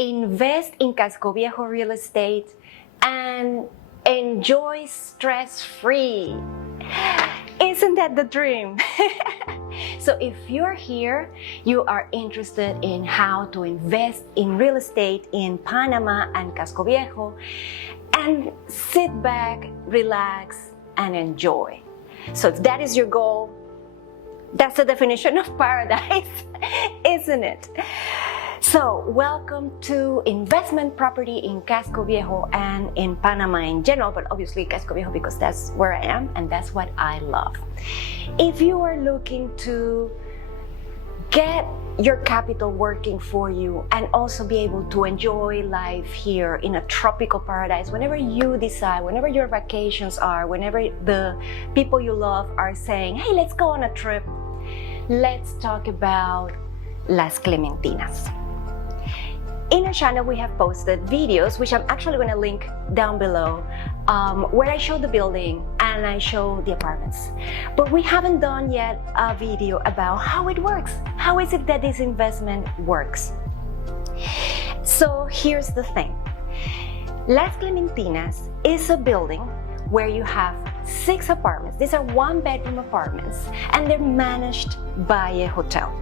invest in Casco Viejo real estate, and enjoy stress-free. Isn't that the dream? So if you're here, you are interested in how to invest in real estate in Panama and Casco Viejo, and sit back, relax, and enjoy. So if that is your goal, that's the definition of paradise, isn't it? So welcome to investment property in Casco Viejo and in Panama in general, but obviously Casco Viejo because that's where I am and that's what I love. If you are looking to get your capital working for you and also be able to enjoy life here in a tropical paradise whenever you decide, whenever your vacations are, whenever the people you love are saying, hey, let's go on a trip, let's talk about Las Clementinas. In our channel, we have posted videos, which I'm actually going to link down below, where I show the building and I show the apartments. But we haven't done yet a video about how it works. How is it that this investment works? So here's the thing. Las Clementinas is a building where you have 6 apartments. These are 1-bedroom apartments, and they're managed by a hotel.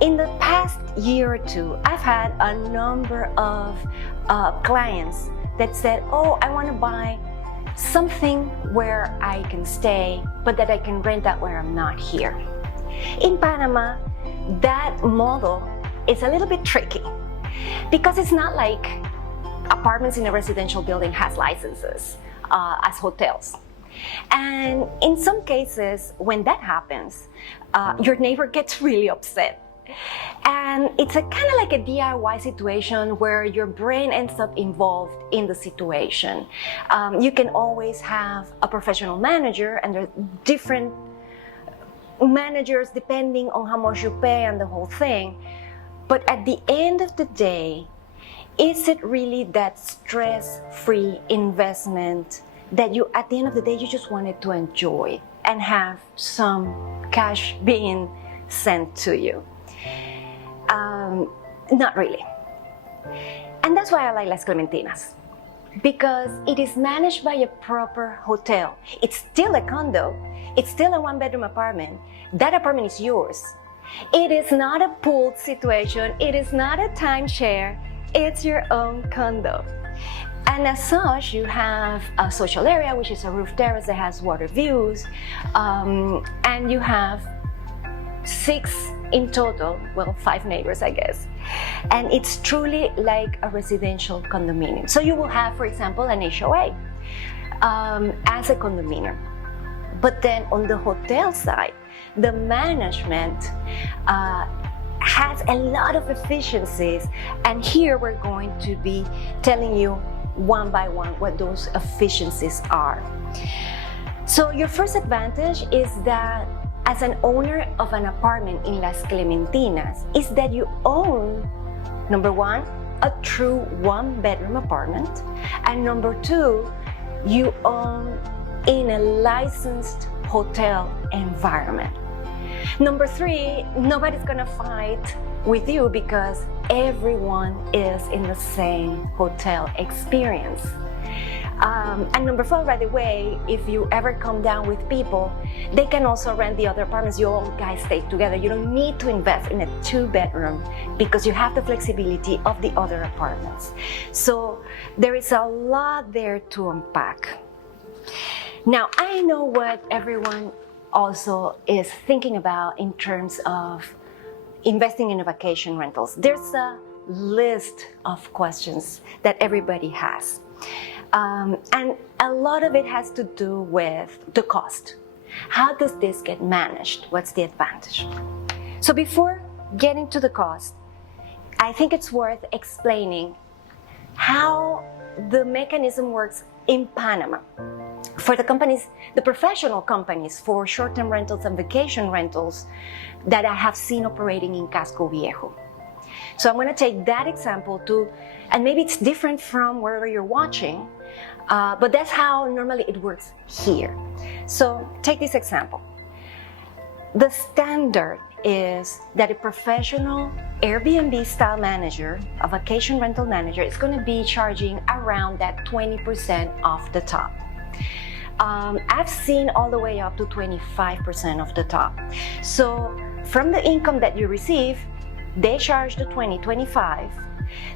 In the past year or two, I've had a number of clients that said, oh, I want to buy something where I can stay, but that I can rent out where I'm not here. In Panama, that model is a little bit tricky because it's not like apartments in a residential building has licenses as hotels. And in some cases, when that happens, your neighbor gets really upset. And it's a kind of like a DIY situation where your brain ends up involved in the situation. You can always have a professional manager, and there are different managers depending on how much you pay and the whole thing. But at the end of the day, is it really that stress-free investment that you, at the end of the day, you just wanted to enjoy and have some cash being sent to you? Not really. And that's why I like Las Clementinas, because it is managed by a proper hotel. It's still a condo. It's still a 1-bedroom apartment. That apartment is yours. It is not a pooled situation. It is not a timeshare. It's your own condo. And as such, you have a social area, which is a roof terrace that has water views, and you have 6 in total, well, 5 neighbors, I guess. And it's truly like a residential condominium. So you will have, for example, an HOA as a condominium. But then on the hotel side, the management has a lot of efficiencies. And here we're going to be telling you one by one what those efficiencies are. So your first advantage is that as an owner of an apartment in Las Clementinas is that you own, number 1, a true 1-bedroom apartment, and number 2, you own in a licensed hotel environment. Number 3, nobody's gonna fight with you because everyone is in the same hotel experience. And number 4, by the way, if you ever come down with people, they can also rent the other apartments. You all guys stay together. You don't need to invest in a 2-bedroom because you have the flexibility of the other apartments. So there is a lot there to unpack. Now, I know what everyone also is thinking about in terms of investing in vacation rentals. There's a list of questions that everybody has. And a lot of it has to do with the cost. How does this get managed? What's the advantage? So before getting to the cost, I think it's worth explaining how the mechanism works in Panama. For the companies, the professional companies for short-term rentals and vacation rentals that I have seen operating in Casco Viejo. So I'm going to take that example and maybe it's different from wherever you're watching, but that's how normally it works here. So take this example. The standard is that a professional Airbnb style manager, a vacation rental manager, is going to be charging around that 20% off the top. I've seen all the way up to 25% of the top. So from the income that you receive, they charge the 25.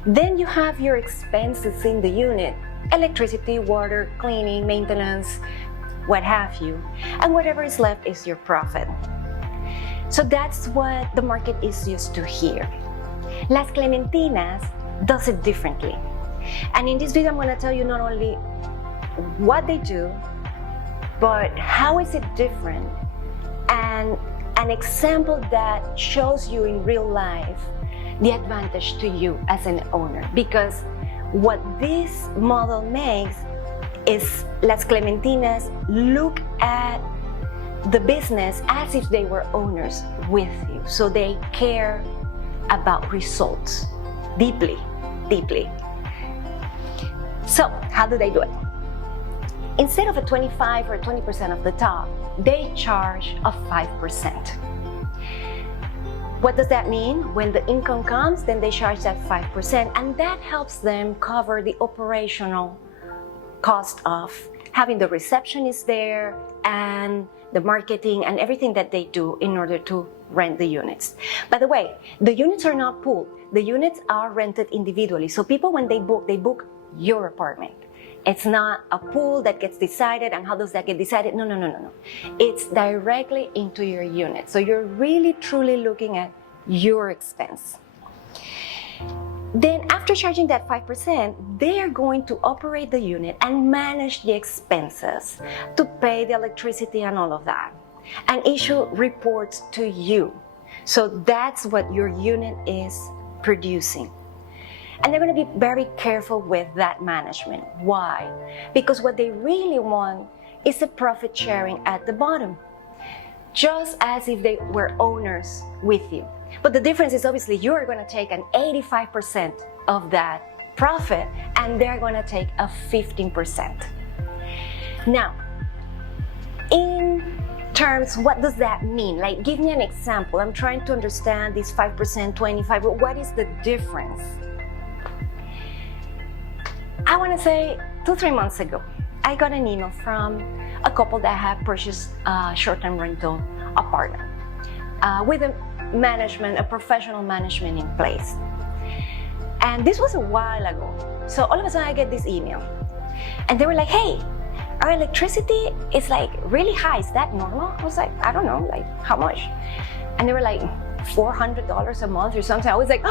Then you have your expenses in the unit, electricity, water, cleaning, maintenance, what have you. And whatever is left is your profit. So that's what the market is used to here. Las Clementinas does it differently. And in this video, I'm going to tell you not only what they do, but how is it different, and an example that shows you in real life the advantage to you as an owner. Because what this model makes is Las Clementinas look at the business as if they were owners with you. So they care about results deeply, deeply. So how do they do it? Instead of a 25 or 20% of the top, they charge a 5%. What does that mean? When the income comes, then they charge that 5%, and that helps them cover the operational cost of having the receptionist there and the marketing and everything that they do in order to rent the units. By the way, the units are not pooled. The units are rented individually. So people, when they book your apartment. It's not a pool that gets decided, and how does that get decided? No. It's directly into your unit. So you're really, truly looking at your expense. Then after charging that 5%, they are going to operate the unit and manage the expenses to pay the electricity and all of that, and issue reports to you. So that's what your unit is producing. And they're going to be very careful with that management. Why? Because what they really want is a profit sharing at the bottom, just as if they were owners with you. But the difference is obviously you're going to take an 85% of that profit, and they're going to take a 15%. Now, in terms, what does that mean? Like, give me an example. I'm trying to understand this 5%, 25, what is the difference? I want to say 2-3 months ago, I got an email from a couple that had purchased a short-term rental apartment with a professional management in place. And this was a while ago. So all of a sudden I get this email, and they were like, hey, our electricity is like really high. Is that normal? I was like, I don't know, like how much? And they were like $400 a month or something. I was like,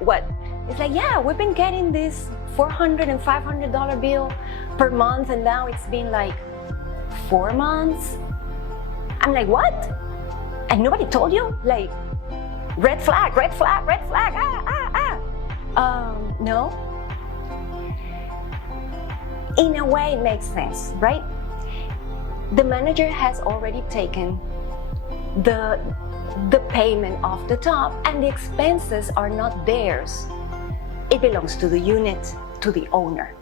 what? It's like, yeah, we've been getting this $400 and $500 bill per month, and now it's been like 4 months. I'm like, what? And nobody told you? Like, red flag, red flag, red flag, no. In a way, it makes sense, right? The manager has already taken the payment off the top, and the expenses are not theirs. It belongs to the unit, to the owner.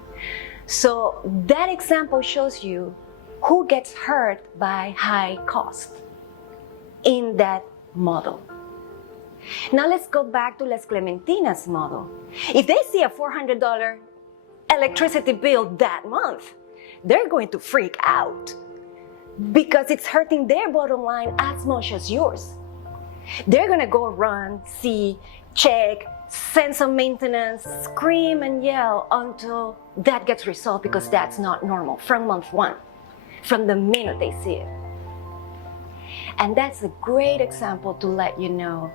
So that example shows you who gets hurt by high cost in that model. Now let's go back to Las Clementinas model. If they see a $400 electricity bill that month, they're going to freak out because it's hurting their bottom line as much as yours. They're gonna go run, see, check, send some maintenance, scream and yell until that gets resolved, because that's not normal from month one, from the minute they see it. And that's a great example to let you know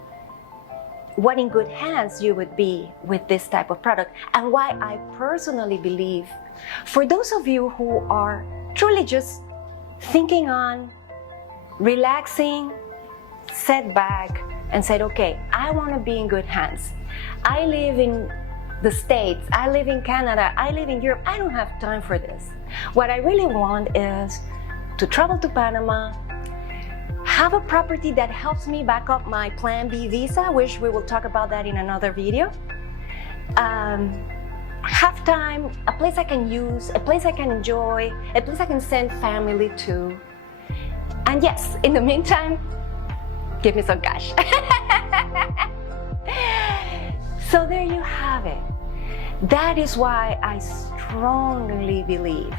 what in good hands you would be with this type of product, and why I personally believe for those of you who are truly just thinking on relaxing, set back and said, okay, I want to be in good hands. I live in the States, I live in Canada, I live in Europe, I don't have time for this. What I really want is to travel to Panama, have a property that helps me back up my Plan B visa, which we will talk about that in another video. Have time, a place I can use, a place I can enjoy, a place I can send family to. And yes, in the meantime, Give me some cash. So there you have it. That is why I strongly believe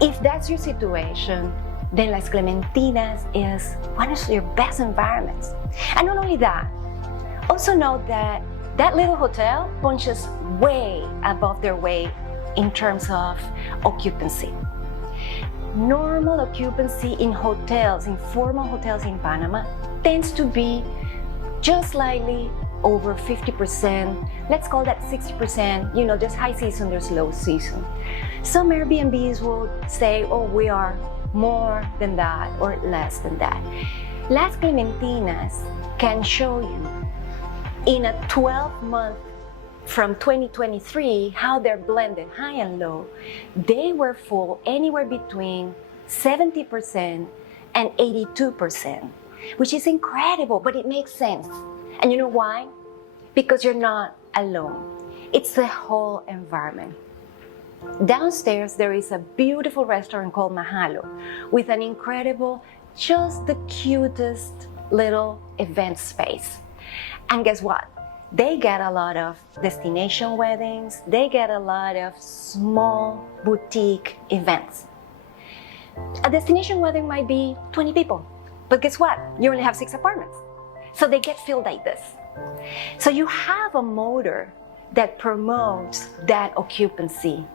if that's your situation, then Las Clementinas is one of your best environments. And not only that, also note that that little hotel punches way above their weight in terms of occupancy. Normal occupancy in hotels, in formal hotels in Panama, tends to be just slightly over 50%. Let's call that 60%. You know, there's high season, there's low season. Some Airbnbs will say, oh, we are more than that or less than that. Las Clementinas can show you in a 12-month from 2023 how they're blended high and low. They were full anywhere between 70% and 82%, which is incredible, but it makes sense. And you know why? Because you're not alone. It's the whole environment. Downstairs, there is a beautiful restaurant called Mahalo with an incredible, just the cutest little event space. And guess what? They get a lot of destination weddings. They get a lot of small boutique events. A destination wedding might be 20 people, but guess what? You only have 6 apartments. So they get filled like this. So you have a motor that promotes that occupancy,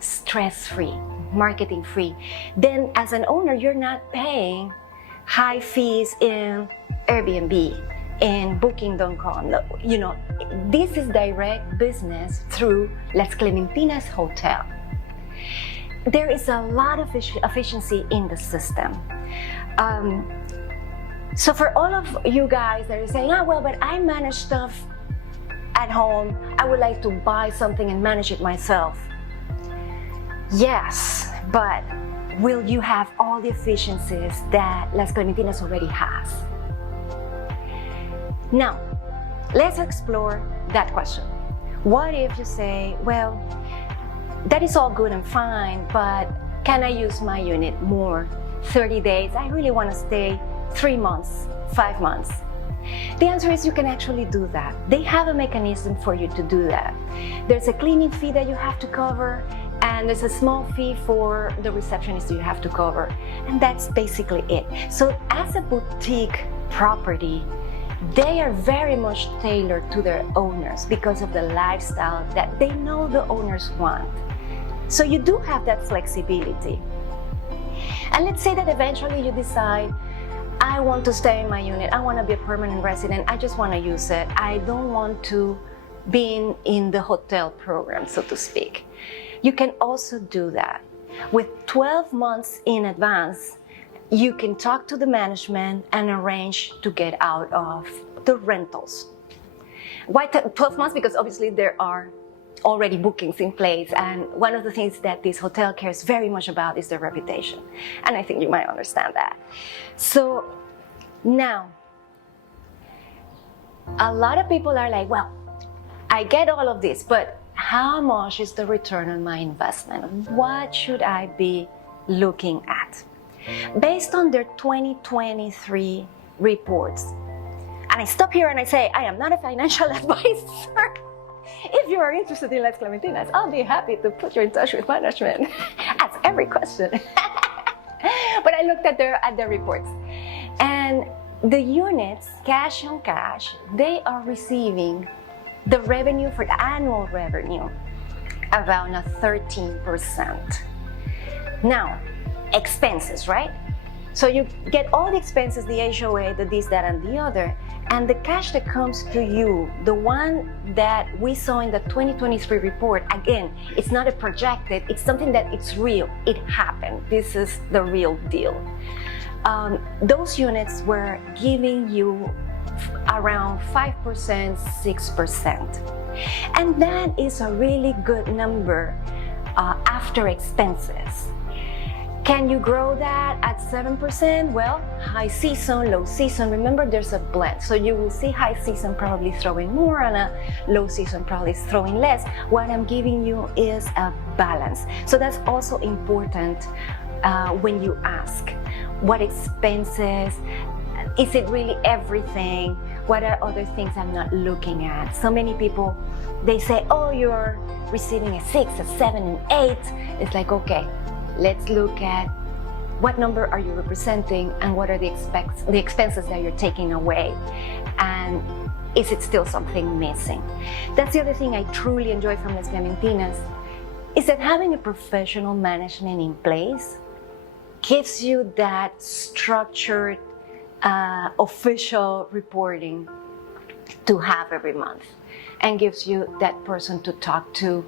stress-free, marketing-free. Then as an owner, you're not paying high fees in Airbnb, in Booking.com. You know, this is direct business through Las Clementinas Hotel. There is a lot of efficiency in the system. So for all of you guys that are saying, well, but I manage stuff at home, I would like to buy something and manage it myself. Yes, but will you have all the efficiencies that Las Clementinas already has? Now, let's explore that question. What if you say, well, that is all good and fine, but can I use my unit more? 30 days, I really want to stay 3 months, 5 months. The answer is you can actually do that. They have a mechanism for you to do that. There's a cleaning fee that you have to cover, and there's a small fee for the receptionist you have to cover. And that's basically it. So as a boutique property, they are very much tailored to their owners because of the lifestyle that they know the owners want. So you do have that flexibility. And let's say that eventually you decide, I want to stay in my unit, I want to be a permanent resident, I just want to use it. I don't want to be in the hotel program, so to speak. You can also do that. With 12 months in advance, you can talk to the management and arrange to get out of the rentals. Why 12 months? Because obviously there are already bookings in place, and one of the things that this hotel cares very much about is their reputation. And I think you might understand that. So now, a lot of people are like, well, I get all of this, but how much is the return on my investment? What should I be looking at? Based on their 2023 reports, and I stop here and I say, I am not a financial advisor. If you are interested in Las Clementinas, I'll be happy to put you in touch with management. Ask every question. But I looked at their reports, and the units, cash on cash, they are receiving the revenue for the annual revenue around 13%. Now, expenses, right? So you get all the expenses, the HOA, the this, that, and the other, and the cash that comes to you, the one that we saw in the 2023 report, again, it's not a projected, it's something that it's real, it happened. This is the real deal. Those units were giving you around 5%, 6%. And that is a really good number after expenses. Can you grow that at 7%? Well, high season, low season. Remember, there's a blend. So you will see high season probably throwing more and a low season probably throwing less. What I'm giving you is a balance. So that's also important when you ask what expenses. Is it really everything? What are other things I'm not looking at? So many people, they say, oh, you're receiving a 6, a 7, an 8. It's like, okay, let's look at what number are you representing and what are the expenses that you're taking away, and is it still something missing? That's the other thing I truly enjoy from Las Clementinas, is that having a professional management in place gives you that structured, official reporting to have every month, and gives you that person to talk to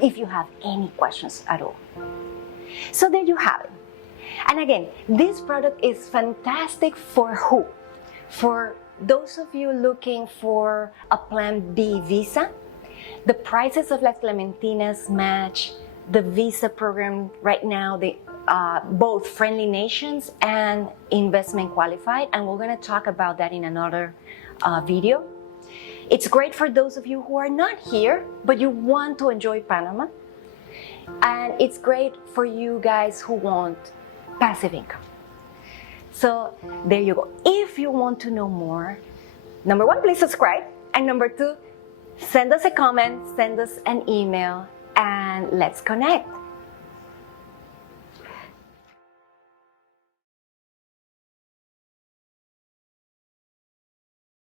if you have any questions at all. So there you have it. And again, this product is fantastic for who? For those of you looking for a Plan B visa. The prices of Las Clementinas match the visa program right now, both friendly nations and investment qualified, and we're going to talk about that in another video. It's great for those of you who are not here, but you want to enjoy Panama. And it's great for you guys who want passive income. So there you go. If you want to know more, number 1, please subscribe. And number 2, send us a comment, send us an email, and let's connect.